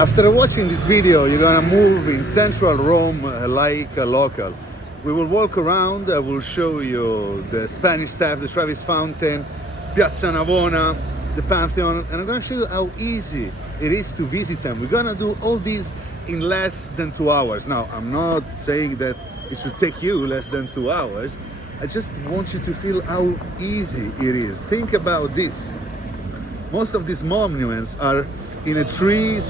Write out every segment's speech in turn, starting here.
After watching this video, you're gonna move in central Rome like a local. We will walk around, I will show you the Spanish Steps, the Trevi Fountain, Piazza Navona, the Pantheon, and I'm gonna show you how easy it is to visit them. We're gonna do all these in less than 2 hours. Now, I'm not saying that it should take you less than 2 hours. I just want you to feel how easy it is. Think about this. Most of these monuments are in a 3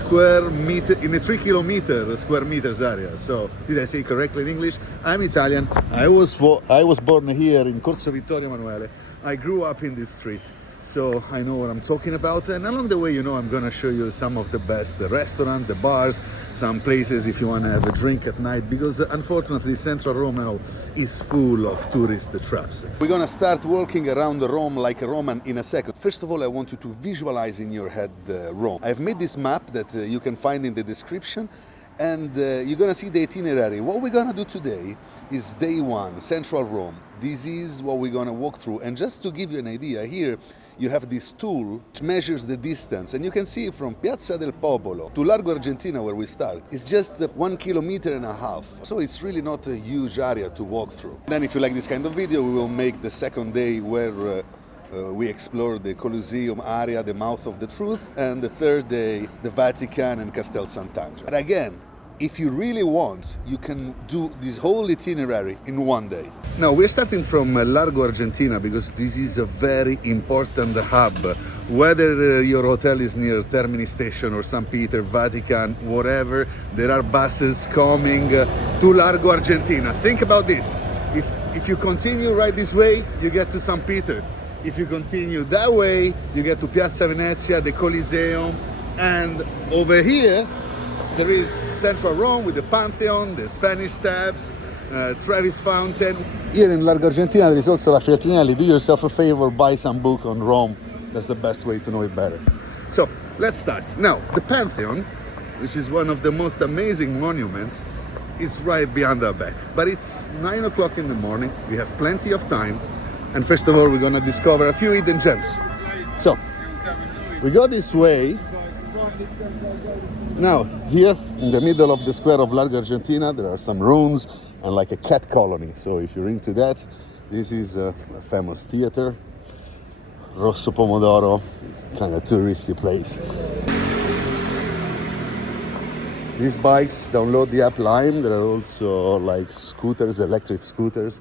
kilometer square meters area. So, did I say correctly in English? I'm Italian. I was born here in Corso Vittorio Emanuele. I grew up in this street, so I know what I'm talking about. And along the way, I'm gonna show you some of the best restaurants, the bars, some places if you want to have a drink at night, because unfortunately Central Rome now is full of tourist traps. We're gonna start walking around Rome like a Roman in a second. First of all, I want you to visualize in your head Rome. I've made this map that you can find in the description, and you're gonna see the itinerary. What we're gonna do today is day 1, Central Rome. This is what we're gonna walk through, and just to give you an idea, here you have this tool which measures the distance, and you can see from Piazza del Popolo to Largo Argentina, where we start, it's just 1.5 kilometers. So it's really not a huge area to walk through. Then if you like this kind of video, we will make the second day where we explore the Colosseum area, the Mouth of the Truth, and the third day, the Vatican and Castel Sant'Angelo. But again, if you really want, you can do this whole itinerary in one day. Now, we're starting from Largo Argentina because this is a very important hub. Whether your hotel is near Termini Station or St. Peter, Vatican, whatever, there are buses coming to Largo Argentina. Think about this. If you continue right this way, you get to St. Peter. If you continue that way, you get to Piazza Venezia, the Coliseum, and over here, there is Central Rome with the Pantheon, the Spanish Steps, Trevi Fountain. Here in Largo Argentina, there is also La Feltrinelli. Do yourself a favor, buy some book on Rome. That's the best way to know it better. So, let's start. Now, the Pantheon, which is one of the most amazing monuments, is right beyond our back. But it's 9 o'clock in the morning. We have plenty of time. And first of all, we're going to discover a few hidden gems. So, we go this way. Now, here in the middle of the square of Largo Argentina, there are some ruins and like a cat colony. So if you're into that, this is a famous theater, Rosso Pomodoro, kind of touristy place. These bikes, download the app Lime. There are also like scooters, electric scooters.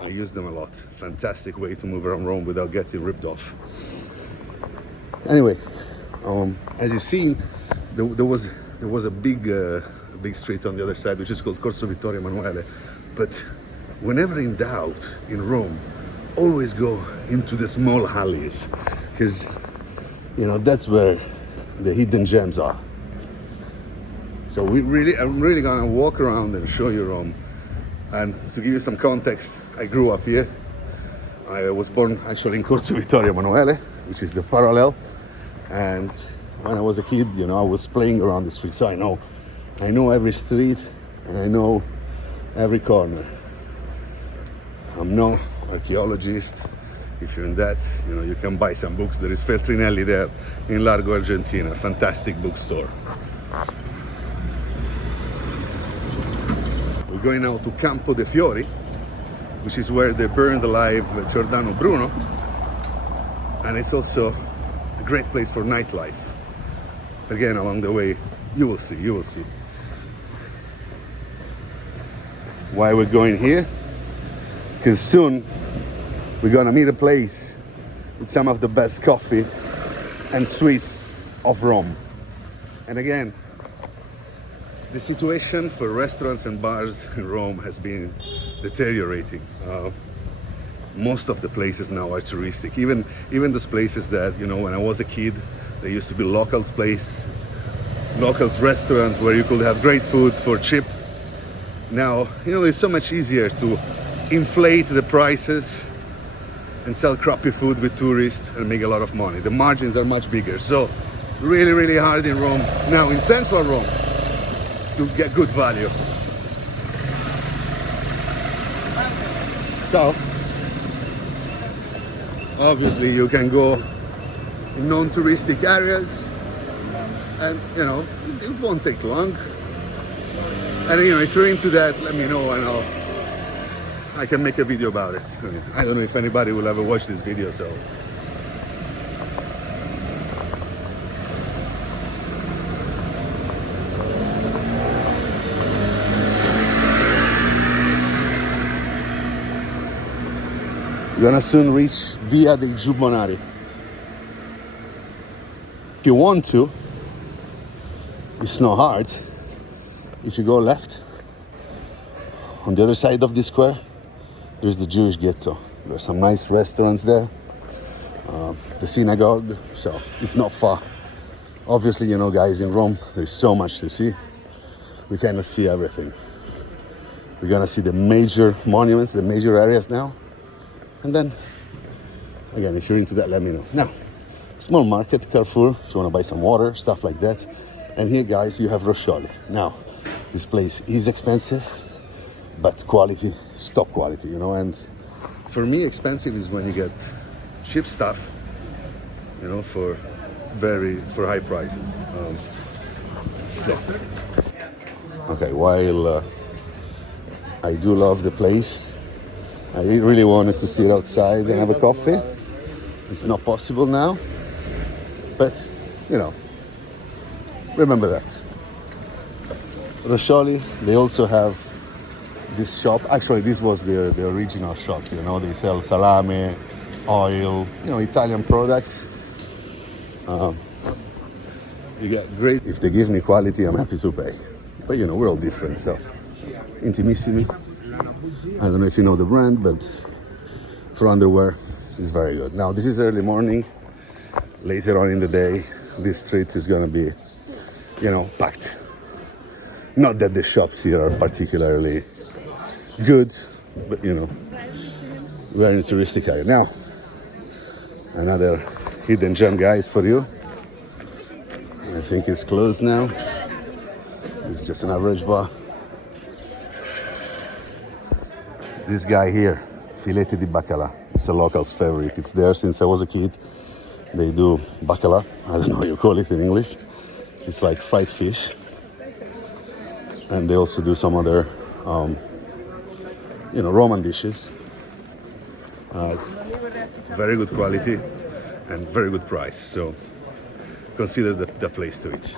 I use them a lot. Fantastic way to move around Rome without getting ripped off. Anyway, as you've seen, there was a big street on the other side, which is called Corso Vittorio Emanuele. But whenever in doubt in Rome, always go into the small alleys, because that's where the hidden gems are. So I'm really gonna walk around and show you Rome. And to give you some context, I grew up here. I was born actually in Corso Vittorio Emanuele, which is the parallel. And when I was a kid, I was playing around the street, so I know every street and I know every corner. I'm no archaeologist. If you're in that, you can buy some books. There is Feltrinelli there in Largo Argentina, fantastic bookstore. We're going now to Campo de' Fiori, which is where they burned alive Giordano Bruno, and it's also a great place for nightlife. Again, along the way, you will see. Why we're going here? Because soon we're gonna meet a place with some of the best coffee and sweets of Rome. And again, the situation for restaurants and bars in Rome has been deteriorating. Most of the places now are touristic. Even those places that, when I was a kid, there used to be locals restaurants where you could have great food for cheap. Now, it's so much easier to inflate the prices and sell crappy food with tourists and make a lot of money. The margins are much bigger. So really, really hard in Rome, now in Central Rome, to get good value. So, obviously you can go in non-touristic areas, and it won't take long. And if you're into that, let me know and I can make a video about it. I don't know if anybody will ever watch this video, so. We're gonna soon reach Via dei Giubbonari. If you want to, it's not hard. If you go left, on the other side of the square, there's the Jewish ghetto. There's some nice restaurants there, the synagogue, so it's not far. Obviously, guys, in Rome, there's so much to see. We cannot see everything. We're gonna see the major monuments, the major areas now. And then, again, if you're into that, let me know. Now, small market, Carrefour, if you want to buy some water, stuff like that. And here, guys, you have Roscioli. Now, this place is expensive, but quality is top quality, And for me, expensive is when you get cheap stuff, for high prices. Okay, while I do love the place, I really wanted to sit outside and have a coffee. It's not possible now, but remember that. Roscioli, they also have this shop. Actually, this was the original shop. They sell salame, oil, Italian products. You get great. If they give me quality, I'm happy to pay. But we're all different. So, Intimissimi. I don't know if you know the brand, but for underwear, it's very good. Now, this is early morning. Later on in the day, this street is going to be, packed. Not that the shops here are particularly good, but, very touristic area. Now, another hidden gem, guys, for you. I think it's closed now. It's just an average bar. This guy here, Filete di Bacala. It's a local's favorite. It's there since I was a kid. They do bacala. I don't know how you call it in English. It's like fried fish. And they also do some other, Roman dishes. Very good quality and very good price. So consider the place to eat.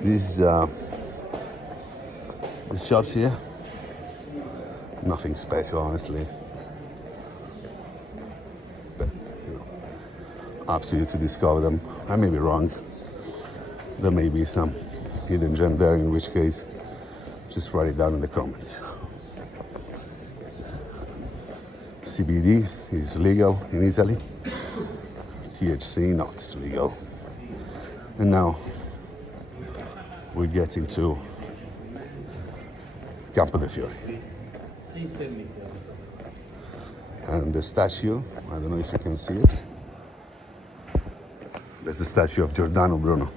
These shops here, nothing special, honestly. But up to you to discover them. I may be wrong. There may be some hidden gem there, in which case, just write it down in the comments. CBD is legal in Italy. THC not legal. And now we're getting to Campo dei Fiori. And the statue, I don't know if you can see it. That's the statue of Giordano Bruno.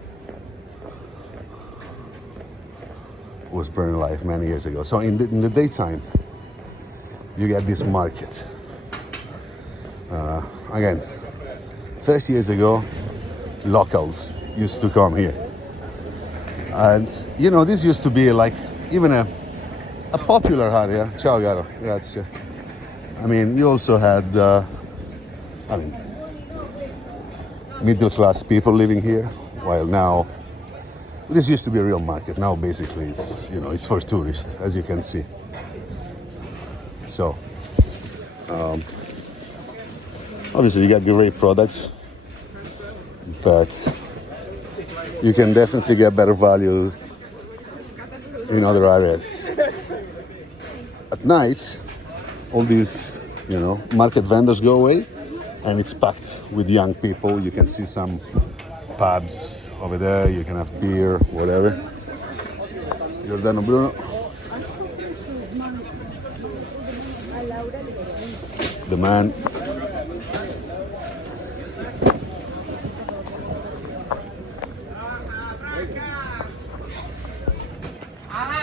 Was burned alive many years ago. So in the daytime, you get this market. Again, 30 years ago, locals used to come here. And, this used to be like even a popular area. Ciao, caro. Grazie. I mean, you also had, middle-class people living here, while now, this used to be a real market. Now, basically, it's, it's for tourists, as you can see. So, obviously, you got great products, but you can definitely get better value in other areas. At night, all these, market vendors go away, and it's packed with young people. You can see some pubs over there. You can have beer, whatever. Giordano Bruno. The man.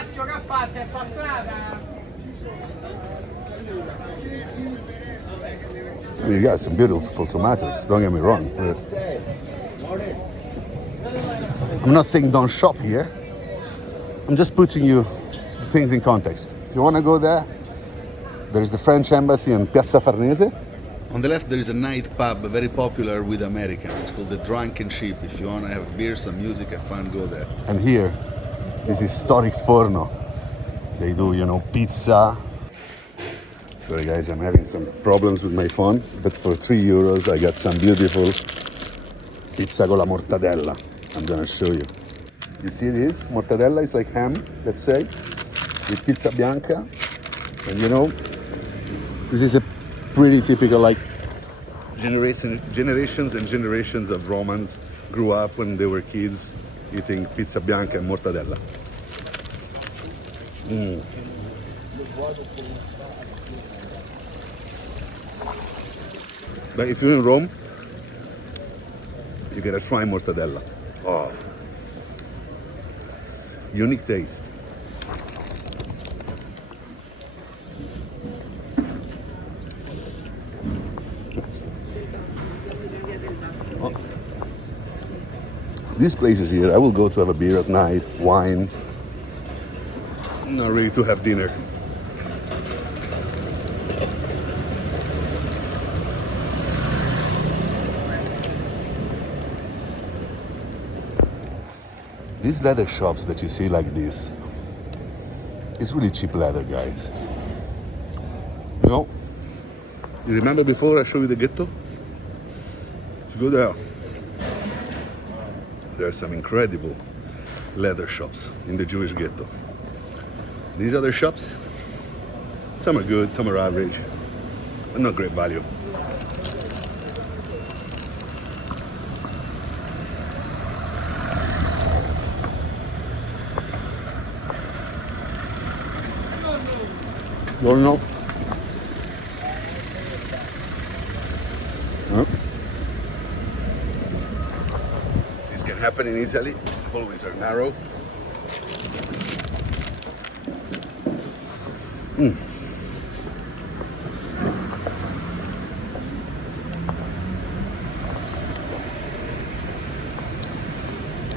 Lazio che ha fatto? È passata? You got some beautiful tomatoes, don't get me wrong. But I'm not saying don't shop here. I'm just putting you things in context. If you want to go there, there is the French embassy in Piazza Farnese. On the left, there is a night pub very popular with Americans. It's called the Drunken Sheep. If you want to have beer, some music, have fun, go there. And here is historic Forno. They do, pizza. Sorry guys, I'm having some problems with my phone, but for €3 I got some beautiful pizza con la mortadella. I'm gonna show you. You see this? Mortadella is like ham, let's say, with pizza bianca. And this is a pretty typical, like, generations and generations of Romans grew up when they were kids eating pizza bianca and mortadella. But if you're in Rome, you gotta try mortadella. Oh, unique taste. Oh. These places here, I will go to have a beer at night, wine, not really to have dinner. These leather shops that you see like this, it's really cheap leather, guys. You remember before I showed you the ghetto? If you go there, there are some incredible leather shops in the Jewish ghetto. These other shops, some are good, some are average, but not great value. Don't know. This can happen in Italy. Hallways are narrow.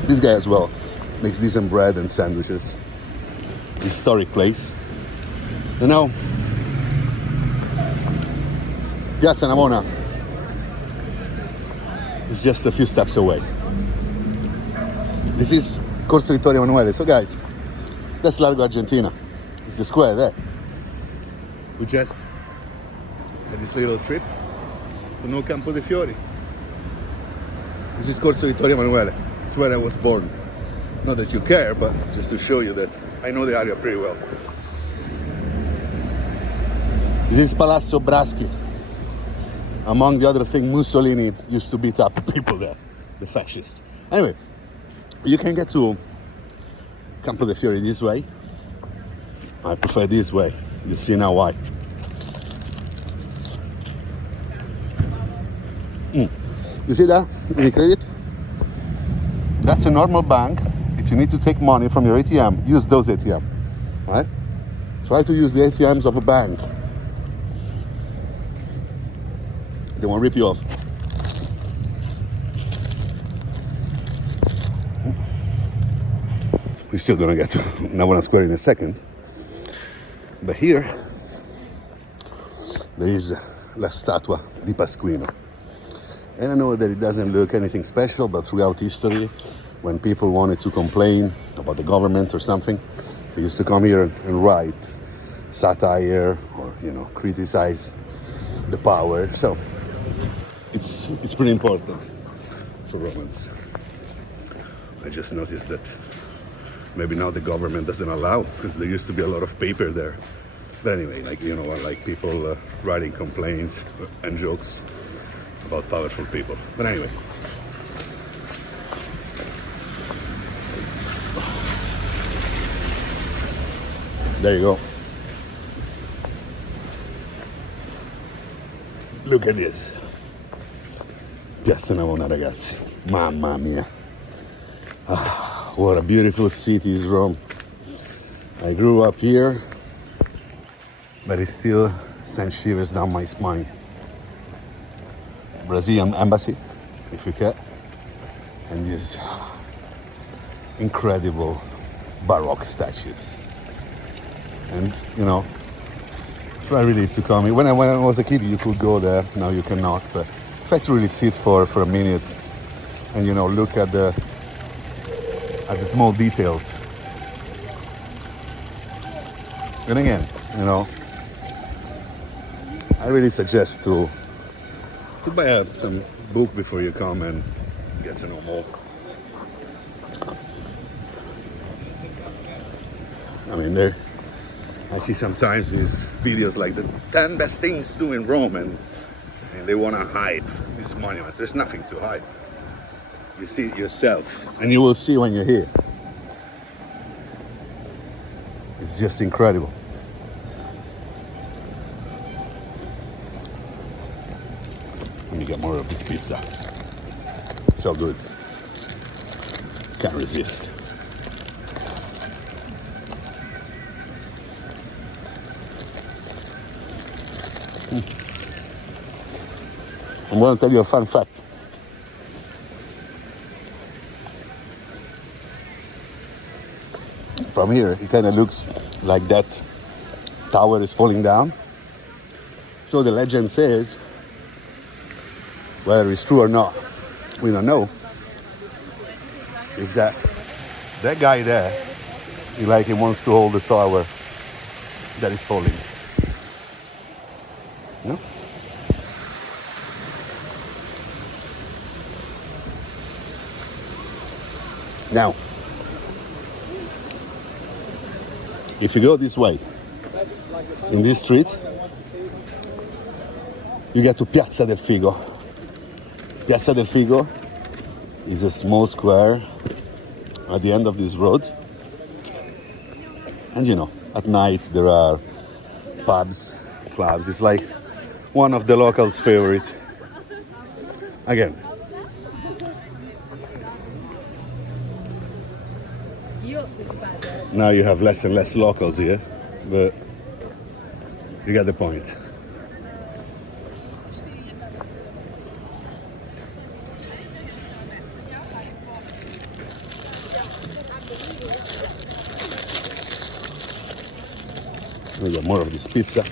This guy as well makes decent bread and sandwiches. Historic place. Piazza Navona is just a few steps away. This is Corso Vittorio Emanuele. So guys, that's Largo Argentina. It's the square there. We just had this little trip to know Campo dei Fiori. This is Corso Vittorio Emanuele. It's where I was born. Not that you care, but just to show you that I know the area pretty well. This is Palazzo Braschi. Among the other things, Mussolini used to beat up people there, the fascists. Anyway, you can get to Campo dei Fiori this way. I prefer this way. You see now why. You see that? Unicredit? That's a normal bank. If you need to take money from your ATM, use those ATM. Right? Try to use the ATMs of a bank. They won't rip you off. We're still gonna get to Navona Square in a second. But here, there is La Statua di Pasquino. And I know that it doesn't look anything special, but throughout history, when people wanted to complain about the government or something, they used to come here and write satire or, criticize the power. So it's pretty important for Romans. I just noticed that maybe now the government doesn't allow, because there used to be a lot of paper there. But anyway, like people writing complaints and jokes about powerful people. But anyway. There you go. Look at this. Piazza Navona, ragazzi. Mamma mia. What a beautiful city is Rome. I grew up here, but it still sends shivers down my spine. Brazilian embassy, if you can, and these incredible Baroque statues. And you know, try really to come. When I was a kid, you could go there. Now you cannot. But try to really sit for a minute, and you know, look at the small details. And again, you know, I really suggest to buy some book before you come and get to know more. I mean, I see sometimes these videos like the 10 best things to do in Rome, and they want to hide these monuments. There's nothing to hide. You see it yourself, and you will see when you're here. It's just incredible. Let me get more of this pizza. So good. Can't resist. I'm going to tell you a fun fact. From here, it kind of looks like that tower is falling down. So the legend says, whether it's true or not, we don't know, is that guy there, he wants to hold the tower that is falling. No? Now, if you go this way, in this street, you get to Piazza del Figo. Piazza del Figo is a small square at the end of this road. And you know, at night there are pubs, clubs. It's like one of the locals' favorite. Again, now you have less and less locals here, but you get the point. We get more of this pizza.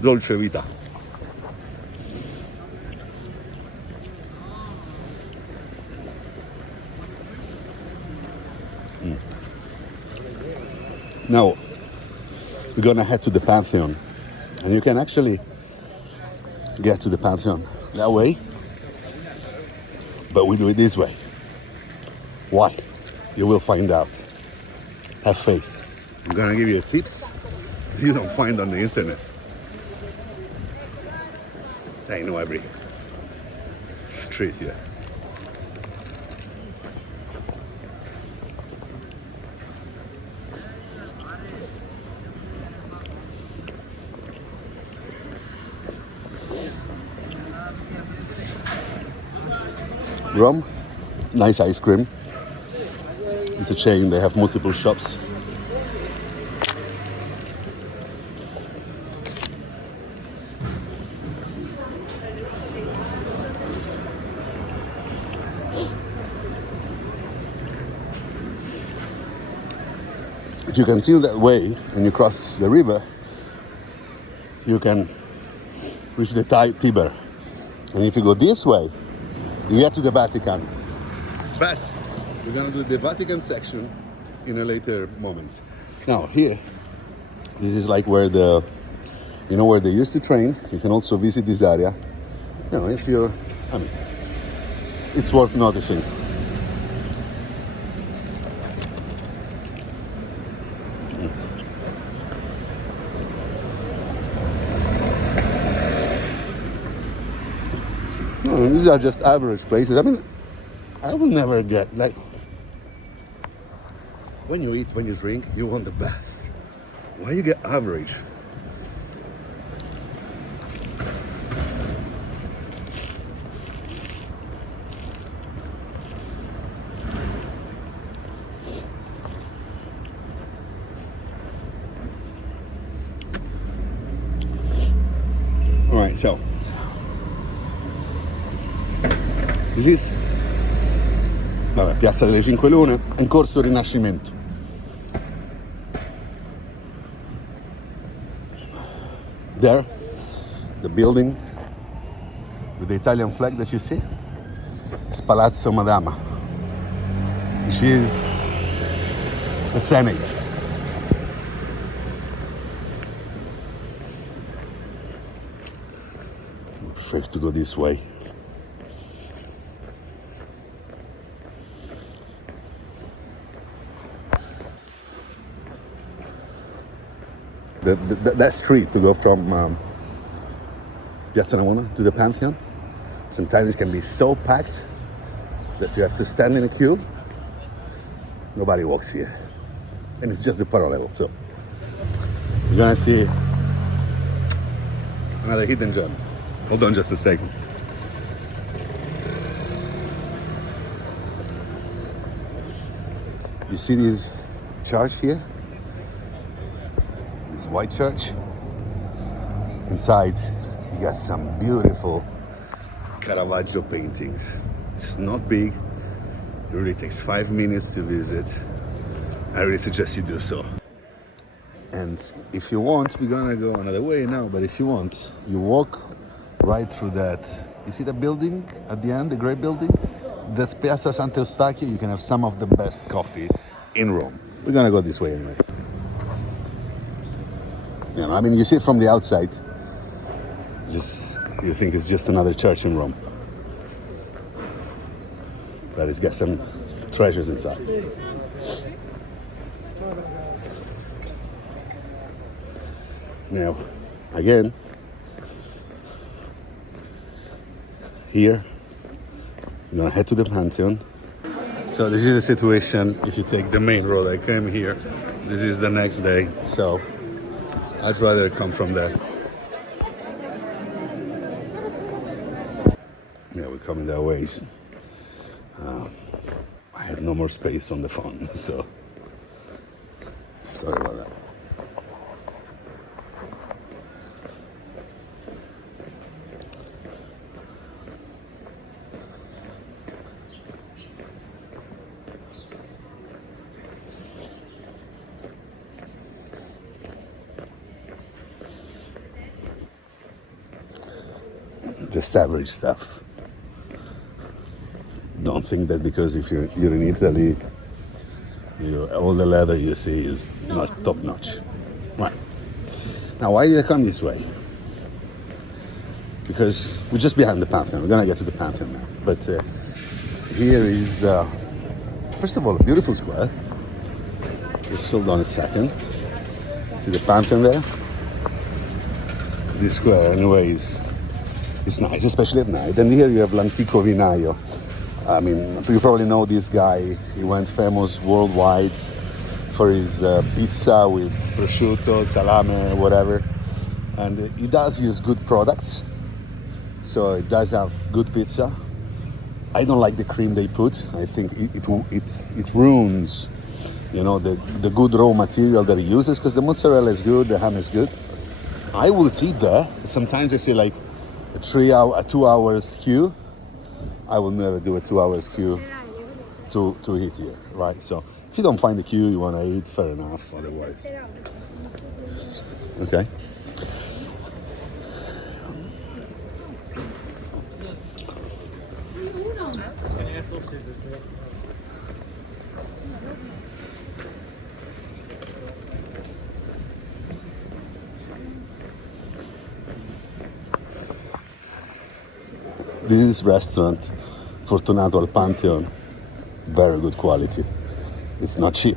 Dolce vita. Now, we're gonna head to the Pantheon, and you can actually get to the Pantheon that way, but we do it this way. Why? You will find out. Have faith. I'm gonna give you tips you don't find on the internet. I know every street here. Rome, nice ice cream. It's a chain, they have multiple shops. If you continue that way and you cross the river, you can reach the Tiber. And if you go this way, you get to the Vatican. But we're gonna do the Vatican section in a later moment. Now here, this is like where where they used to train. You can also visit this area. You know, if you're, it's worth noticing. These are just average places. I will never get, when you eat, when you drink, you want the best. Why you get average? Anyway, so this is vabbè, Piazza delle Cinque Lune in Corso Rinascimento. There, the building with the Italian flag that you see is Palazzo Madama, which is the Senate. I prefer to go this way. That street to go from Piazza Navona to the Pantheon, sometimes it can be so packed that you have to stand in a queue. Nobody walks here. And it's just the parallel, so you're gonna see another hidden gem. Hold on just a second. You see this church here? This white church. Inside, you got some beautiful Caravaggio paintings. It's not big. It really takes 5 minutes to visit. I really suggest you do so. And if you want, we're gonna go another way now, but if you want, you walk right through that. You see the building at the end, the great building? That's Piazza Sant'Eustachio. You can have some of the best coffee in Rome. We're gonna go this way anyway. You know, I mean, you see it from the outside, just you think it's just another church in Rome, but it's got some treasures inside. Now, again, here, I'm gonna head to the Pantheon. So this is the situation if you take the main road. I came here, this is the next day, so I'd rather come from there. Yeah, we're coming that ways. I had no more space on the phone, so sorry about that. Just average stuff. Don't think that because if you're in Italy, all the leather you see is not top notch. Right. Now, why did I come this way? Because we're just behind the Pantheon. We're gonna get to the Pantheon now. But here is, first of all, a beautiful square. Just hold on a second. See the Pantheon there? This square, anyways, it's nice, especially at night. And here you have l'Antico Vinaio. I mean, you probably know this guy. He went famous worldwide for his pizza with prosciutto, salame, whatever. And he does use good products. So it does have good pizza. I don't like the cream they put. I think it ruins, the good raw material that he uses, because the mozzarella is good, the ham is good. I would eat there. Sometimes I see like a 2 hours queue. I will never do a 2 hours queue to eat here, right? So if you don't find the queue you want to eat, fair enough. Otherwise, okay. This restaurant, Fortunato al Pantheon, very good quality. It's not cheap,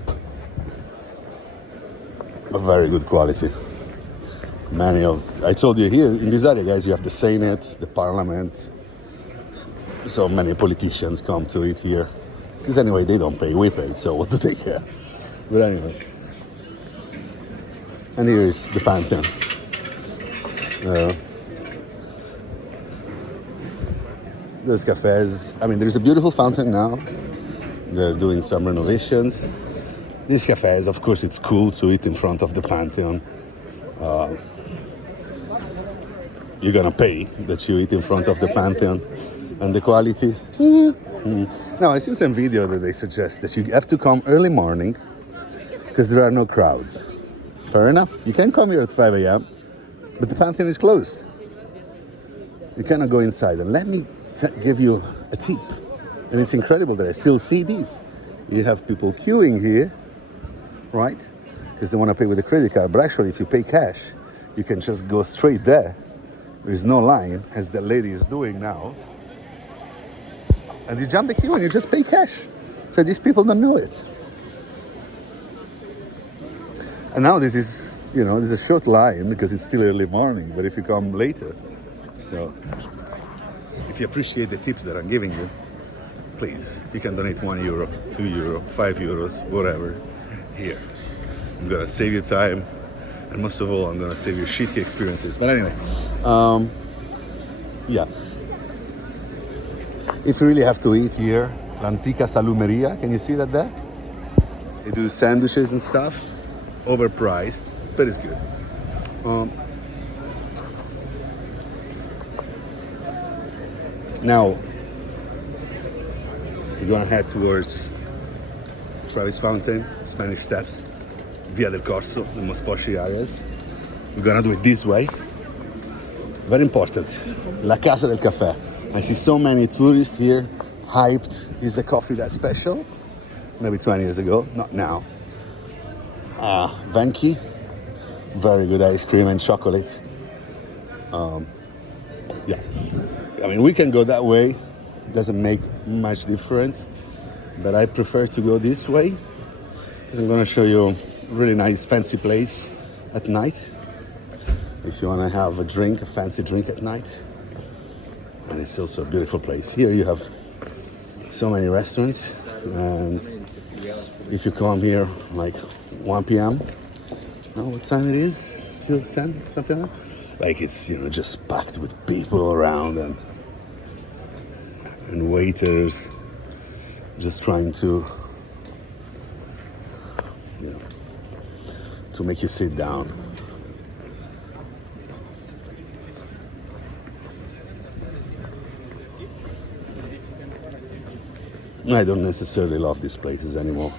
but very good quality. I told you here, in this area, guys, you have the Senate, the Parliament. So many politicians come to eat here. Because anyway, they don't pay, we pay, so what do they care? But anyway. And here is the Pantheon. Those cafes, I mean, there's a beautiful fountain now. They're doing some renovations. These cafes, of course, it's cool to eat in front of the Pantheon. you're gonna pay that you eat in front of the Pantheon, and the quality. Now, I seen some video that they suggest that you have to come early morning because there are no crowds. Fair enough. You can come here at 5 a.m., but the Pantheon is closed. You cannot go inside. And let me give you a tip. And it's incredible that I still see these. You have people queuing here, right? Because they want to pay with a credit card. But actually, if you pay cash, you can just go straight there. There is no line, as the lady is doing now. And you jump the queue and you just pay cash. So these people don't know it. And now this is, there's a short line because it's still early morning. But if you come later, so if you appreciate the tips that I'm giving you, please, you can donate €1, €2, €5, whatever, here. I'm gonna save you time, and most of all, I'm gonna save you shitty experiences. But anyway, yeah. If you really have to eat here, L'Antica Salumeria, can you see that there? They do sandwiches and stuff, overpriced, but it's good. Now, we're gonna head towards Travis Fountain, Spanish Steps, Via del Corso, the most posh areas. We're gonna do it this way. Very important, La Casa del Café. I see so many tourists here, hyped. Is the coffee that special? Maybe 20 years ago, not now. Venki, very good ice cream and chocolate. Yeah, I mean, we can go that way. Doesn't make much difference, but I prefer to go this way because I'm gonna show you a really nice fancy place at night. If you wanna have a fancy drink at night. And it's also a beautiful place. Here you have so many restaurants, and if you come here like 1 p.m., know what time it is? Still 10, something like that? Like it's, just packed with people around and waiters just trying to, to make you sit down. I don't necessarily love these places anymore.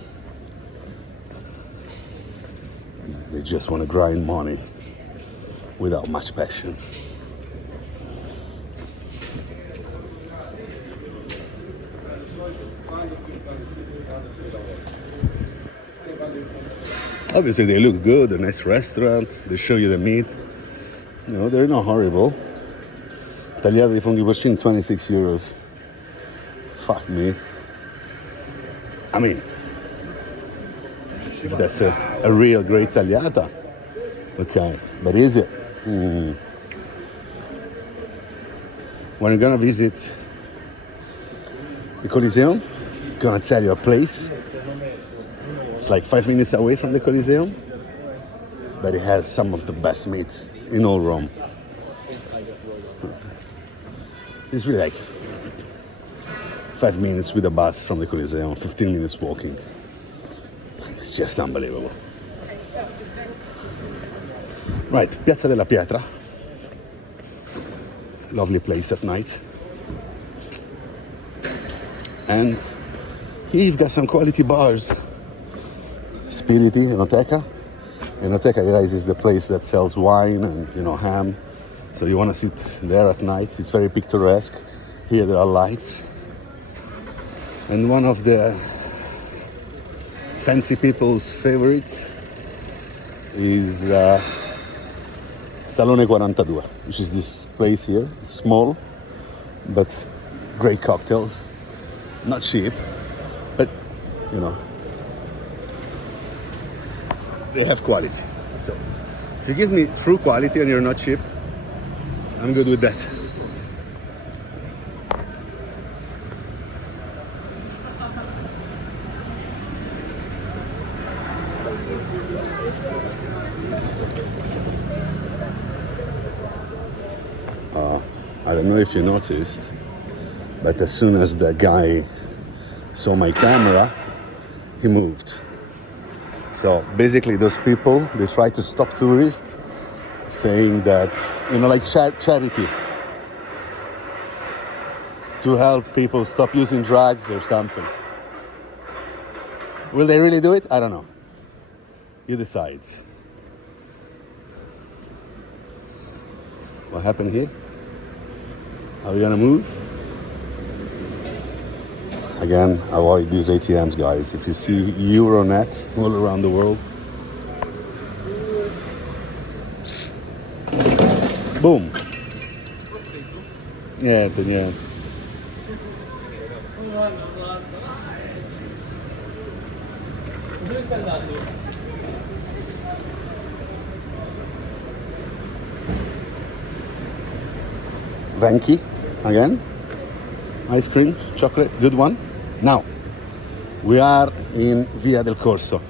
They just want to grind money without much passion. Obviously they look good, a nice restaurant, they show you the meat. They're not horrible. Tagliata di funghi porcini, €26. Fuck me. I mean, if that's a real great tagliata, okay, but is it? When you're gonna visit the Coliseum, I'm gonna tell you a place. It's like 5 minutes away from the Coliseum, but it has some of the best meat in all Rome. It's really like 5 minutes with a bus from the Coliseum, 15 minutes walking. It's just unbelievable. Right, Piazza della Pietra. Lovely place at night. And here you've got some quality bars. Spiriti, Enoteca. Enoteca, guys, is the place that sells wine and, ham. So you want to sit there at night. It's very picturesque. Here there are lights. And one of the fancy people's favorites is Salone 42, which is this place here. It's small, but great cocktails. Not cheap, but, they have quality. So if you give me true quality and you're not cheap, I'm good with that. I don't know if you noticed, but as soon as the guy saw my camera, he moved. So basically those people, they try to stop tourists saying that, like charity, to help people stop using drugs or something. Will they really do it? I don't know. You decide. What happened here? Are we gonna move? Again, avoid these ATMs, guys. If you see Euronet all around the world, boom. Niente. Dove stai andando? Venki, again. Ice cream, chocolate, good one. Now, we are in Via del Corso.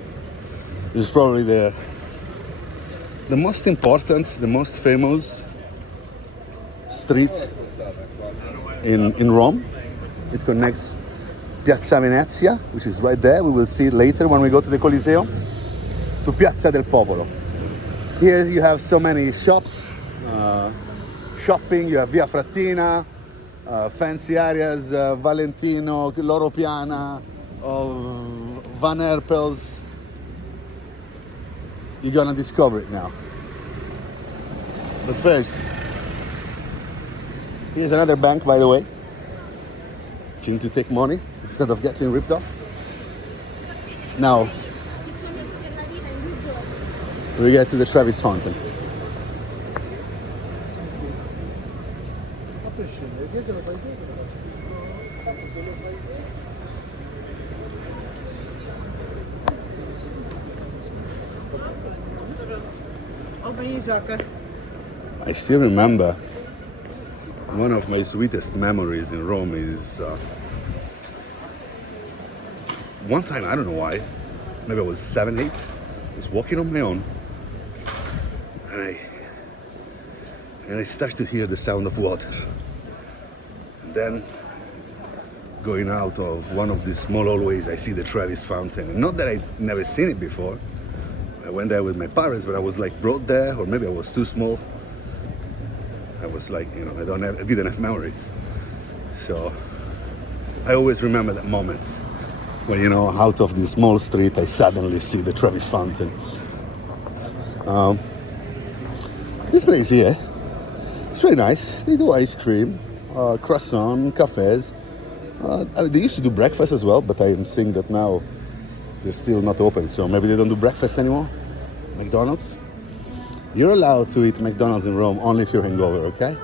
This is probably the most important, the most famous street in Rome. It connects Piazza Venezia, which is right there. We will see it later when we go to the Coliseo, to Piazza del Popolo. Here you have so many shops, shopping. You have Via Frattina, fancy areas, Valentino, Loro Piana, Van Herpels. You're gonna discover it now. But first, here's another bank, by the way. If you need to take money instead of getting ripped off. Now, we get to the Travis Fountain. I still remember one of my sweetest memories in Rome is one time, I don't know why, maybe I was 7, 8, I was walking on my own, and I start to hear the sound of water. And then going out of one of these small hallways, I see the Travis Fountain. And not that I'd never seen it before. I went there with my parents, but I was like brought there, or maybe I was too small. I was like, I didn't have memories. So I always remember that moment when, out of this small street, I suddenly see the Travis Fountain. This place here, it's really nice. They do ice cream, croissant, cafes. They used to do breakfast as well, but I am seeing that now they're still not open, so maybe they don't do breakfast anymore. McDonald's. You're allowed to eat McDonald's in Rome only if you're hangover, okay?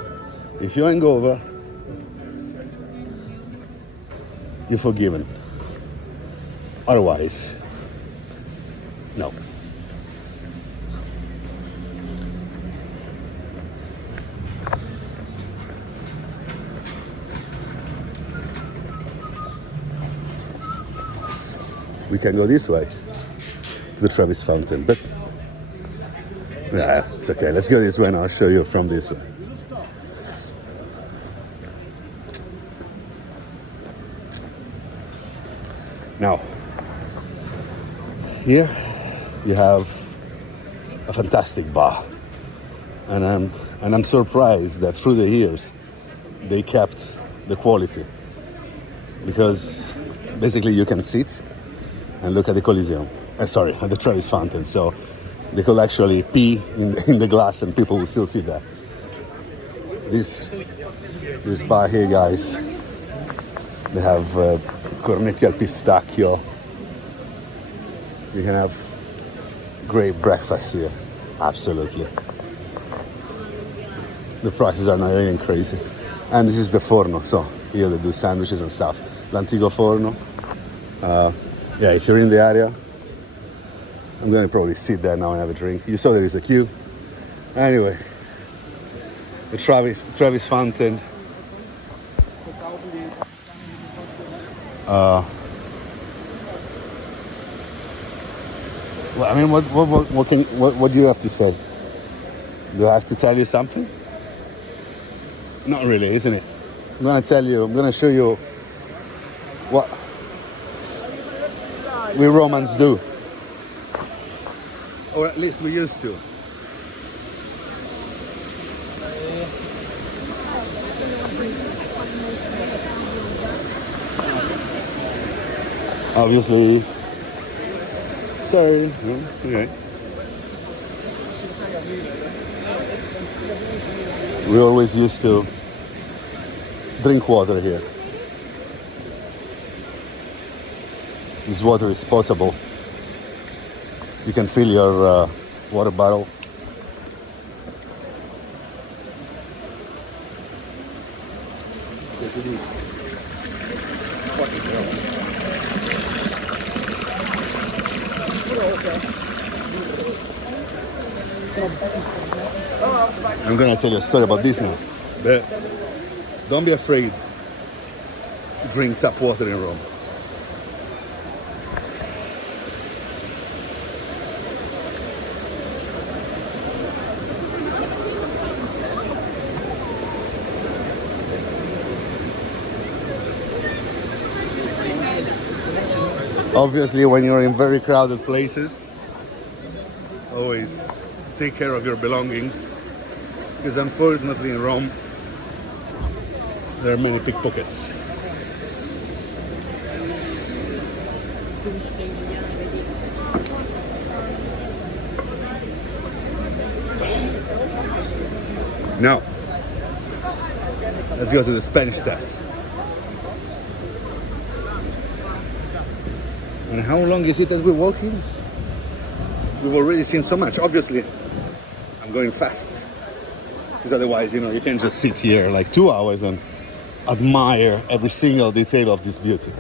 If you're hangover, you're forgiven. Otherwise, no. We can go this way to the Travis Fountain, but yeah, it's okay. Let's go this way and I'll show you from this way. Now, here you have a fantastic bar, and I'm surprised that through the years they kept the quality, because basically you can sit and look at the Coliseum. At the Travis Fountain. So they could actually pee in the glass and people will still sit there. This bar here, guys, they have cornetti al pistacchio. You can have great breakfast here, absolutely. The prices are not even crazy. And this is the Forno, so here they do sandwiches and stuff. L'Antico Forno. Yeah, if you're in the area, I'm gonna probably sit there now and have a drink. You saw there is a queue. Anyway, the Travis Fountain. Well, I mean, what do you have to say? Do I have to tell you something? Not really, isn't it? I'm gonna show you what we Romans do. Or at least we used to. Obviously, sorry. Okay. We always used to drink water here. This water is potable. You can fill your water bottle. I'm gonna tell you a story about this now. But don't be afraid to drink tap water in Rome. Obviously, when you're in very crowded places, always take care of your belongings, because unfortunately in Rome there are many pickpockets. Now, let's go to the Spanish Steps. And how long is it that we're walking? We've already seen so much. Obviously, I'm going fast. Because otherwise, you can't just sit here like 2 hours and admire every single detail of this beauty.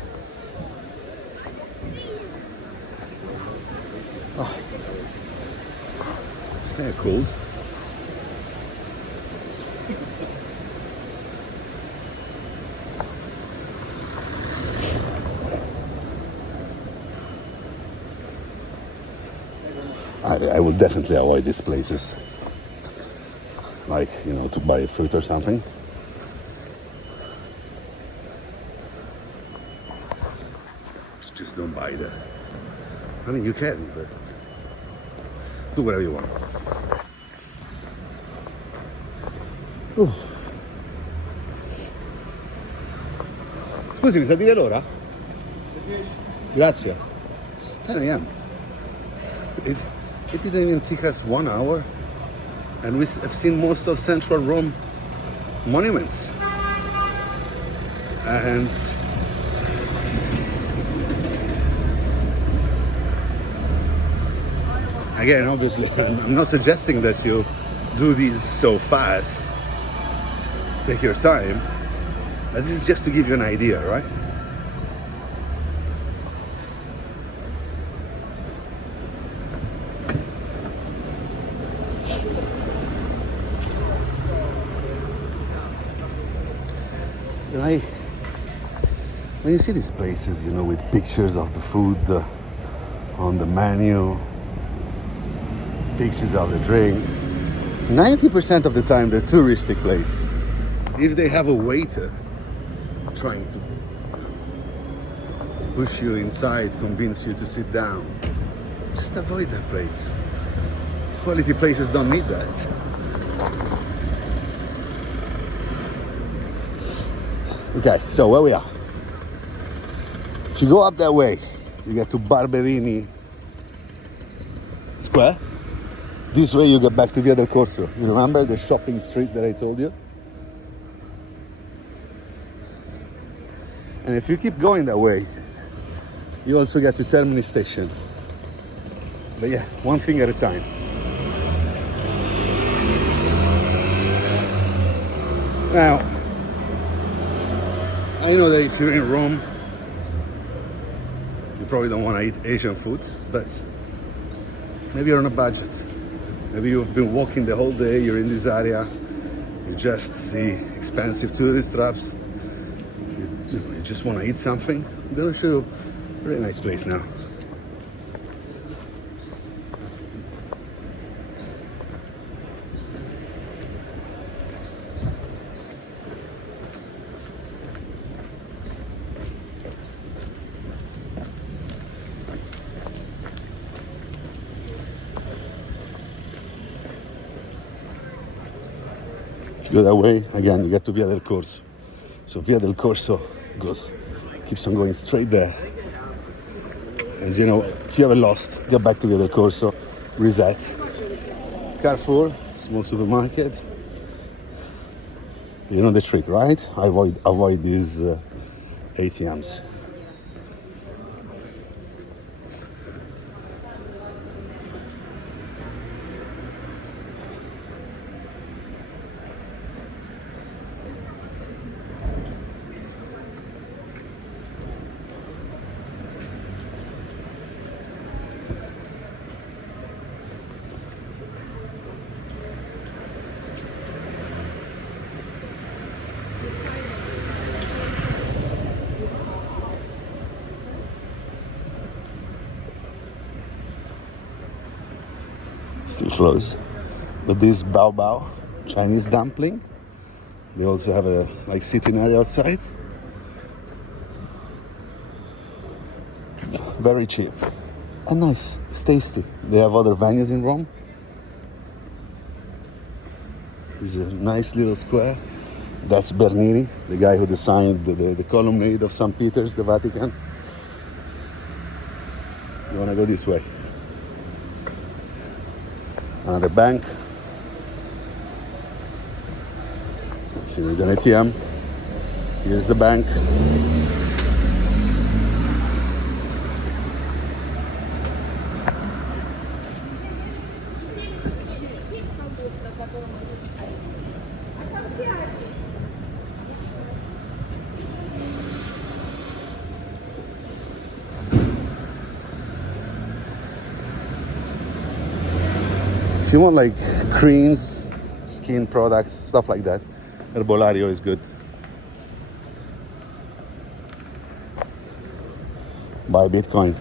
Oh, it's kind of cold. I will definitely avoid these places. Like, to buy fruit or something. Just don't buy that. I mean, you can, but do whatever you want. Scusi, mi sa dire l'ora? Grazie. It's 10 a.m. It didn't even take us 1 hour, and we have seen most of central Rome monuments. And again, obviously, I'm not suggesting that you do these so fast. Take your time. But this is just to give you an idea, right? When you see these places, with pictures of the food on the menu, pictures of the drink, 90% of the time they're touristic place. If they have a waiter trying to push you inside, convince you to sit down, just avoid that place. Quality places don't need that. Okay, so where we are. If you go up that way, you get to Barberini Square. This way you get back to Via del Corso. You remember the shopping street that I told you? And if you keep going that way, you also get to Termini Station. But yeah, one thing at a time. Now, I know that if you're in Rome, you probably don't want to eat Asian food, but maybe you're on a budget. Maybe you've been walking the whole day, you're in this area, you just see expensive tourist traps, you just want to eat something. I'm going to show you a very nice place now. If you go that way, again, you get to Via del Corso. So Via del Corso keeps on going straight there. And you know, if you have lost, get back to Via del Corso, reset. Carrefour, small supermarket. You know the trick, right? Avoid these ATMs. Still closed. But this bao bao, Chinese dumpling, they also have a like sitting area outside. Very cheap and nice. It's tasty. They have other venues in Rome. It's a nice little square. That's Bernini, the guy who designed the colonnade of St. Peter's, the Vatican. You want to go this way. Another bank. If you need an ATM, here's the bank. If you want like creams, skin products, stuff like that, Herbolario is good. Buy Bitcoin.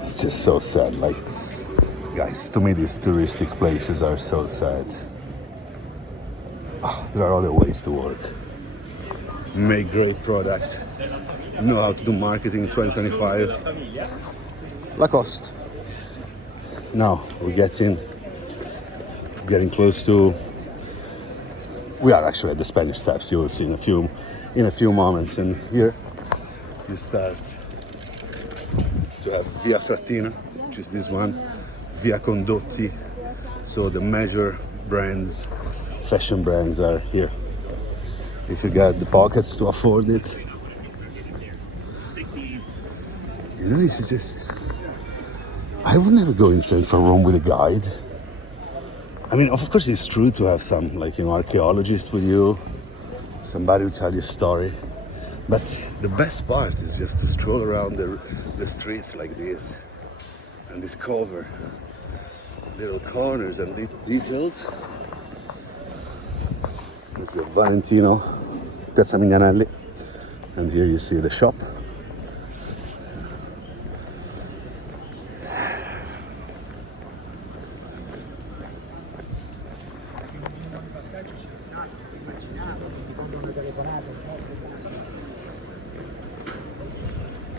It's just so sad. Like, guys, to me these touristic places are so sad. There are other ways to work. Make great products. Know how to do marketing in 2025. Lacoste. Now we're getting close to. We are actually at the Spanish Steps. You will see in a few moments. And here you start to have Via Frattina, which is this one, Via Condotti. So the major brands, fashion brands are here. If you got the pockets to afford it. You know, this is just. I would never go in Central Rome with a guide. I mean, of course, it's true to have some, like, you know, archaeologists with you, somebody who tell you a story. But the best part is just to stroll around the streets like this and discover little corners and details. There's the Valentino, Piazza Mignanelli, and here you see the shop.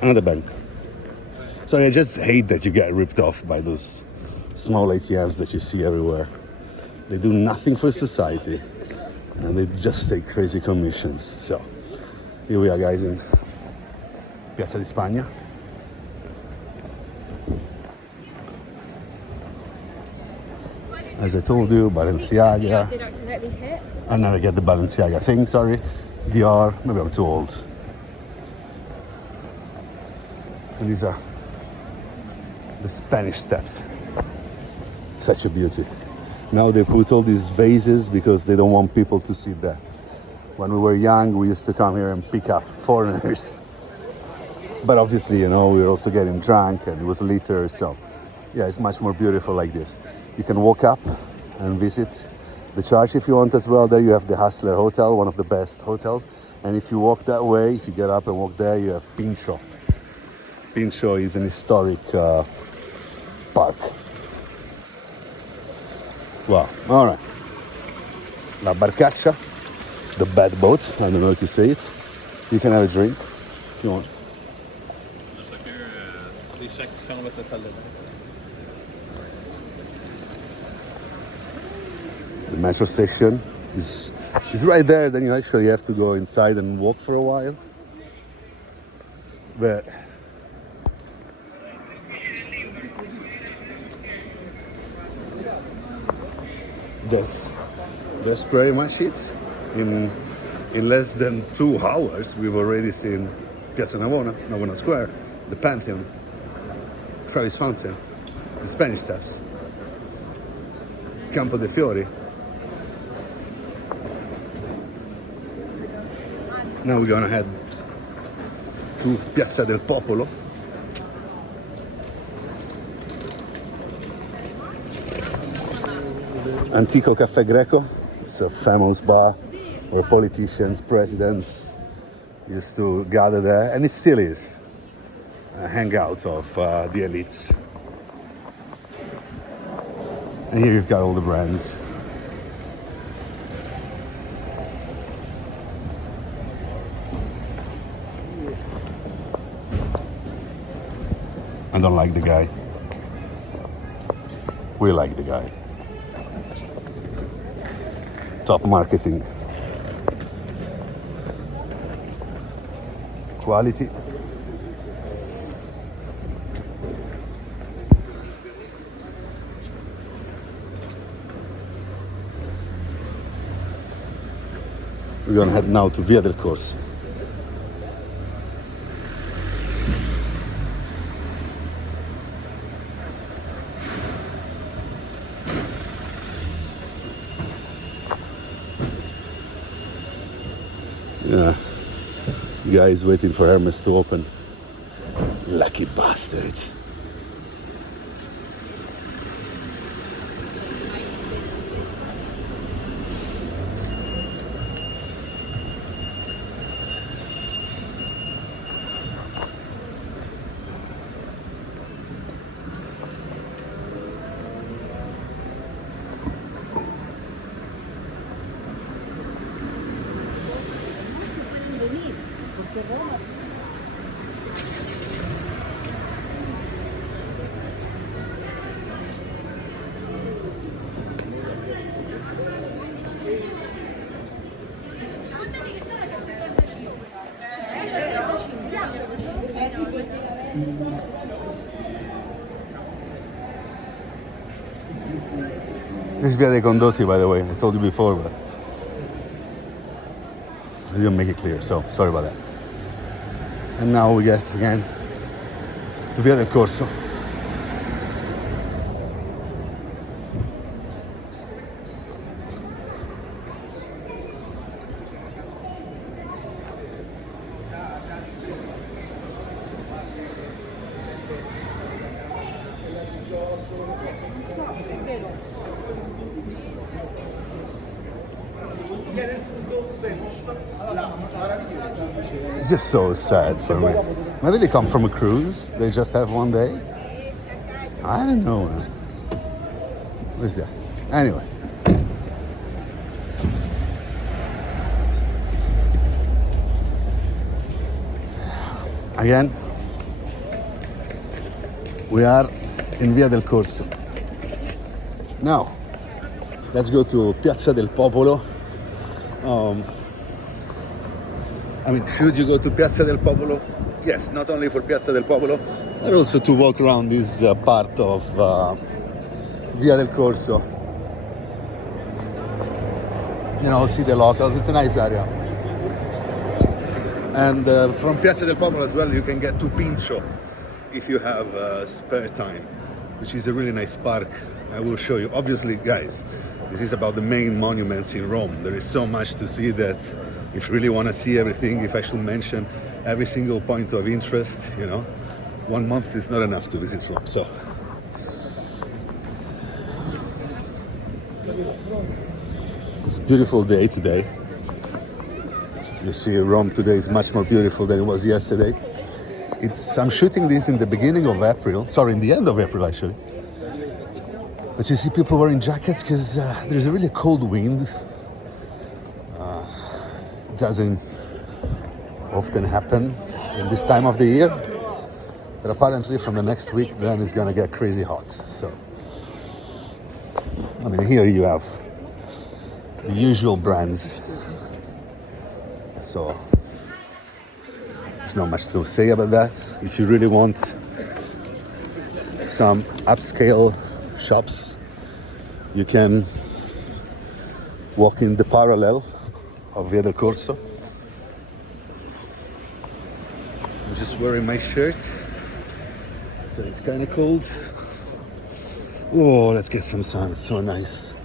Another bank. Sorry, I just hate that you get ripped off by those small ATMs that you see everywhere. They do nothing for society and they just take crazy commissions. So here we are, guys, in Piazza di Spagna. As I told you, Balenciaga. I never get the Balenciaga thing, sorry. Dior, maybe I'm too old. And these are the Spanish Steps. Such a beauty. Now they put all these vases because they don't want people to sit there. When we were young, we used to come here and pick up foreigners. But obviously, you know, we were also getting drunk and it was litter, so yeah, it's much more beautiful like this. You can walk up and visit the church if you want as well. There you have the Hassler Hotel, one of the best hotels. And if you walk that way, if you get up and walk there, you have Pincho. Pincho is an historic park. Wow, all right. La Barcaccia, the bad boat. I don't know if you say it. You can have a drink if you want. The metro station, is right there. Then you actually have to go inside and walk for a while. But that's pretty much it. In less than 2 hours, we've already seen Piazza Navona, Navona Square, the Pantheon, Travis Fountain, the Spanish Steps, Campo dei Fiori. Now we're gonna head to Piazza del Popolo. Antico Caffè Greco. It's a famous bar where politicians, presidents used to gather there, and it still is a hangout of the elites. And here you've got all the brands. I don't like the guy. We like the guy. Top marketing. Quality. We're gonna head now to Via del Corso. Yeah, the guy is waiting for Hermes to open. Lucky bastard. This is Via dei Condotti, by the way. I told you before, but I didn't make it clear, so sorry about that. And now we get again to Via del Corso. It's just so sad for me. Maybe they come from a cruise. They just have one day. I don't know, man. What is that? Anyway. Again, we are in Via del Corso. Now, let's go to Piazza del Popolo. I mean, should you go to Piazza del Popolo? Yes, not only for Piazza del Popolo, but also to walk around this part of Via del Corso. You know, see the locals. It's a nice area. And from Piazza del Popolo as well, you can get to Pincio if you have spare time, which is a really nice park. I will show you. Obviously, guys, this is about the main monuments in Rome. There is so much to see that if you really want to see everything, if I should mention every single point of interest, you know, 1 month is not enough to visit Rome. So, it's a beautiful day today. You see, Rome today is much more beautiful than it was yesterday. I'm shooting this in the beginning of April. Sorry, in the end of April, actually. But you see people wearing jackets because there's a really cold wind. Doesn't often happen in this time of the year, but apparently from the next week then it's gonna get crazy hot. So I mean, here you have the usual brands. So there's not much to say about that. If you really want some upscale shops, you can walk in the parallel of Via del Corso. I'm just wearing my shirt, so it's kind of cold. Oh, let's get some sun, it's so nice.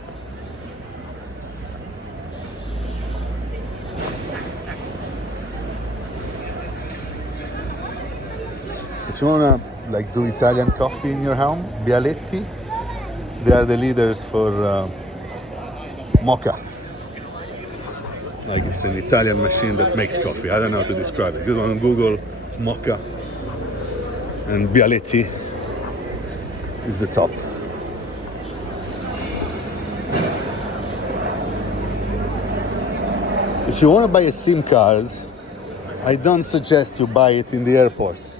If you wanna like do Italian coffee in your home, Bialetti, they are the leaders for mocha. Like it's an Italian machine that makes coffee. I don't know how to describe it. Go on Google, mocha, and Bialetti is the top. If you want to buy a SIM card, I don't suggest you buy it in the airport.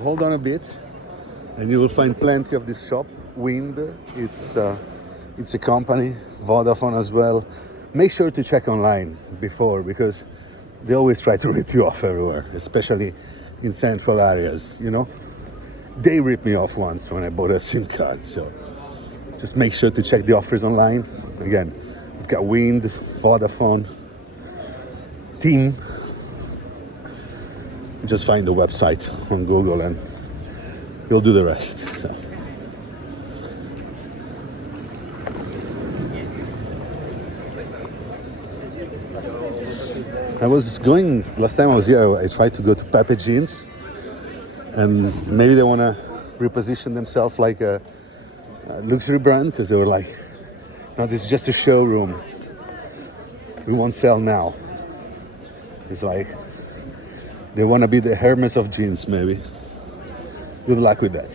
Hold on a bit, and you will find plenty of this shop. Wind, it's a company, Vodafone as well. Make sure to check online before, because they always try to rip you off everywhere, especially in central areas, you know. They ripped me off once when I bought a SIM card, so just make sure to check the offers online. Again, we've got Wind, Vodafone, Team. Just find the website on Google and you'll do the rest. So. I was going, last time I was here, I tried to go to Pepe Jeans, and maybe they want to reposition themselves like a luxury brand, because they were like, no, this is just a showroom. We won't sell now. It's like, they want to be the Hermes of jeans, maybe. Good luck with that.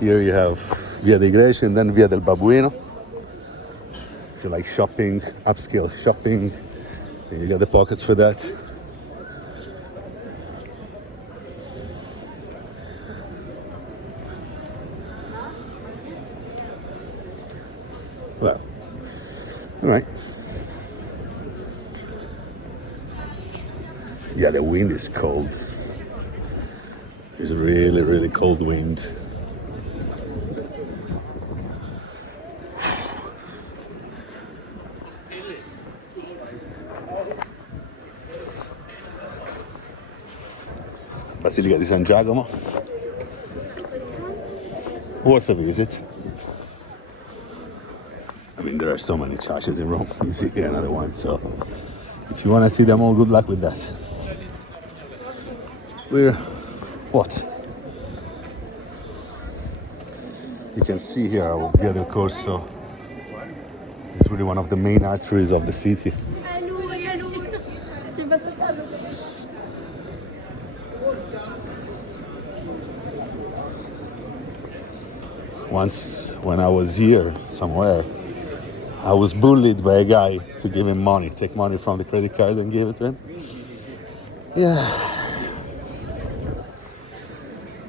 Here you have Via dei Greci and then Via del Babuino. If you like shopping, upscale shopping, you got the pockets for that. Well, all right. Yeah, the wind is cold. It's really, really cold wind. Basilica di San Giacomo. Worth a visit. I mean, there are so many churches in Rome. You see here another one. So, if you want to see them all, good luck with that. We're what? You can see here our Via del Corso. It's really one of the main arteries of the city. Once, when I was here somewhere, I was bullied by a guy to give him money, take money from the credit card and give it to him. Yeah.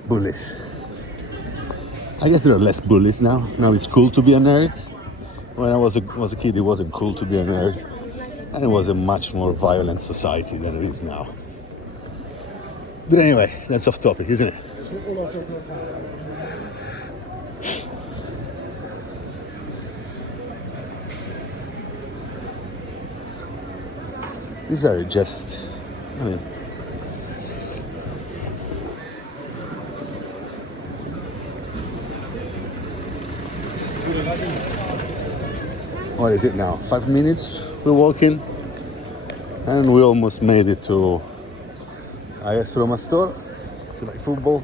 Bullies. I guess there are less bullies now. Now it's cool to be a nerd. When I was a kid, it wasn't cool to be a nerd. And it was a much more violent society than it is now. But anyway, that's off topic, isn't it? These are just, I mean, what is it now? 5 minutes we're walking, and we almost made it to AS Roma store. If you like football,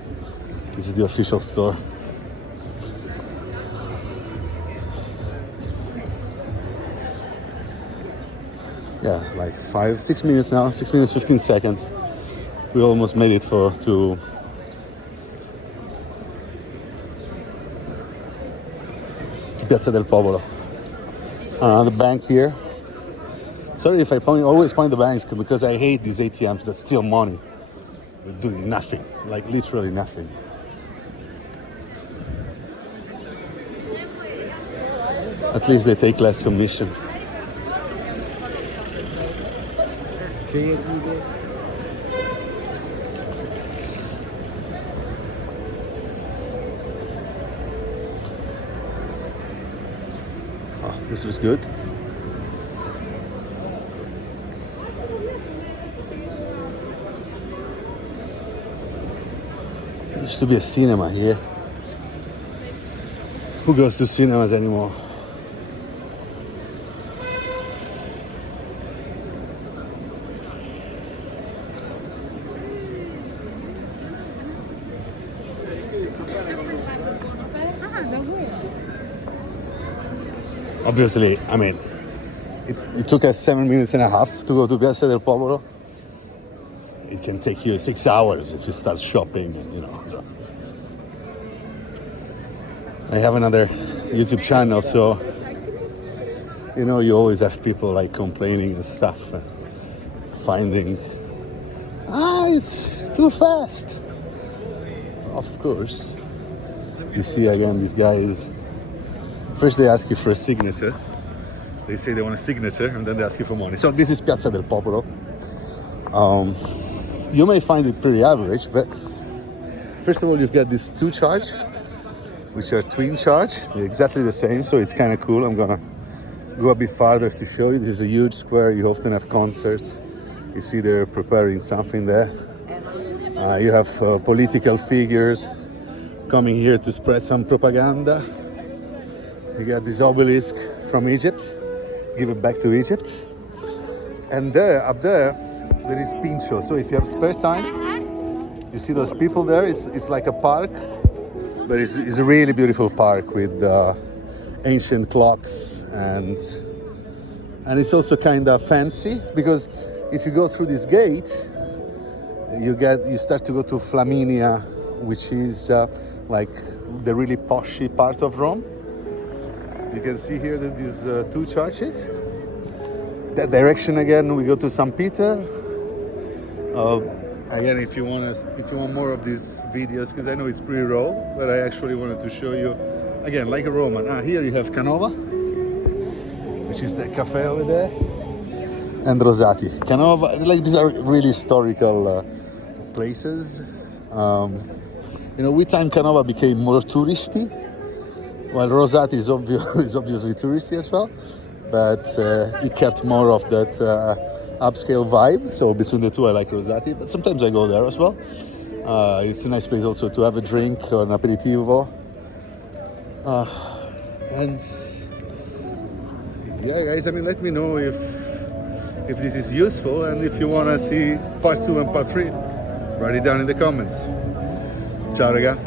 this is the official store. Yeah, like 6 minutes now, 6 minutes, 15 seconds. We almost made it to Piazza del Popolo. The bank here. Sorry if I always point the banks, because I hate these ATMs that steal money with doing nothing, like literally nothing. At least they take less commission. Oh, this was good. There used to be a cinema here. Who goes to cinemas anymore? Obviously, I mean, it took us 7 minutes and a half to go to Piazza del Popolo. It can take you 6 hours if you start shopping, and, you know. So. I have another YouTube channel, so you know you always have people like complaining and stuff, finding it's too fast. Of course, you see again these guys. First they ask you for a signature. They say they want a signature, and then they ask you for money. So this is Piazza del Popolo. You may find it pretty average, but first of all, you've got these two charge, which are twin charge. They're exactly the same, so it's kind of cool. I'm gonna go a bit farther to show you. This is a huge square. You often have concerts. You see they're preparing something there. You have political figures coming here to spread some propaganda. You got this obelisk from Egypt, give it back to Egypt. And there, up there is Pincho. So if you have spare time, you see those people there, it's like a park, but it's a really beautiful park with ancient clocks, and it's also kind of fancy, because if you go through this gate, you start to go to Flaminia, which is like the really poshy part of Rome. You can see here that these two churches. That direction again, we go to St. Peter. Again, if you want more of these videos, because I know it's pretty raw, but I actually wanted to show you again like a Roman. Here you have Canova, which is the cafe over there, and Rosati. Canova, like these are really historical places. You know, with time Canova became more touristy, while Rosati is obviously touristy as well, but it kept more of that upscale vibe. So between the two, I like Rosati, but sometimes I go there as well. It's a nice place also to have a drink or an aperitivo. And yeah, guys, I mean, let me know if this is useful, and if you want to see part 2 and part 3, write it down in the comments. Ciao, raga.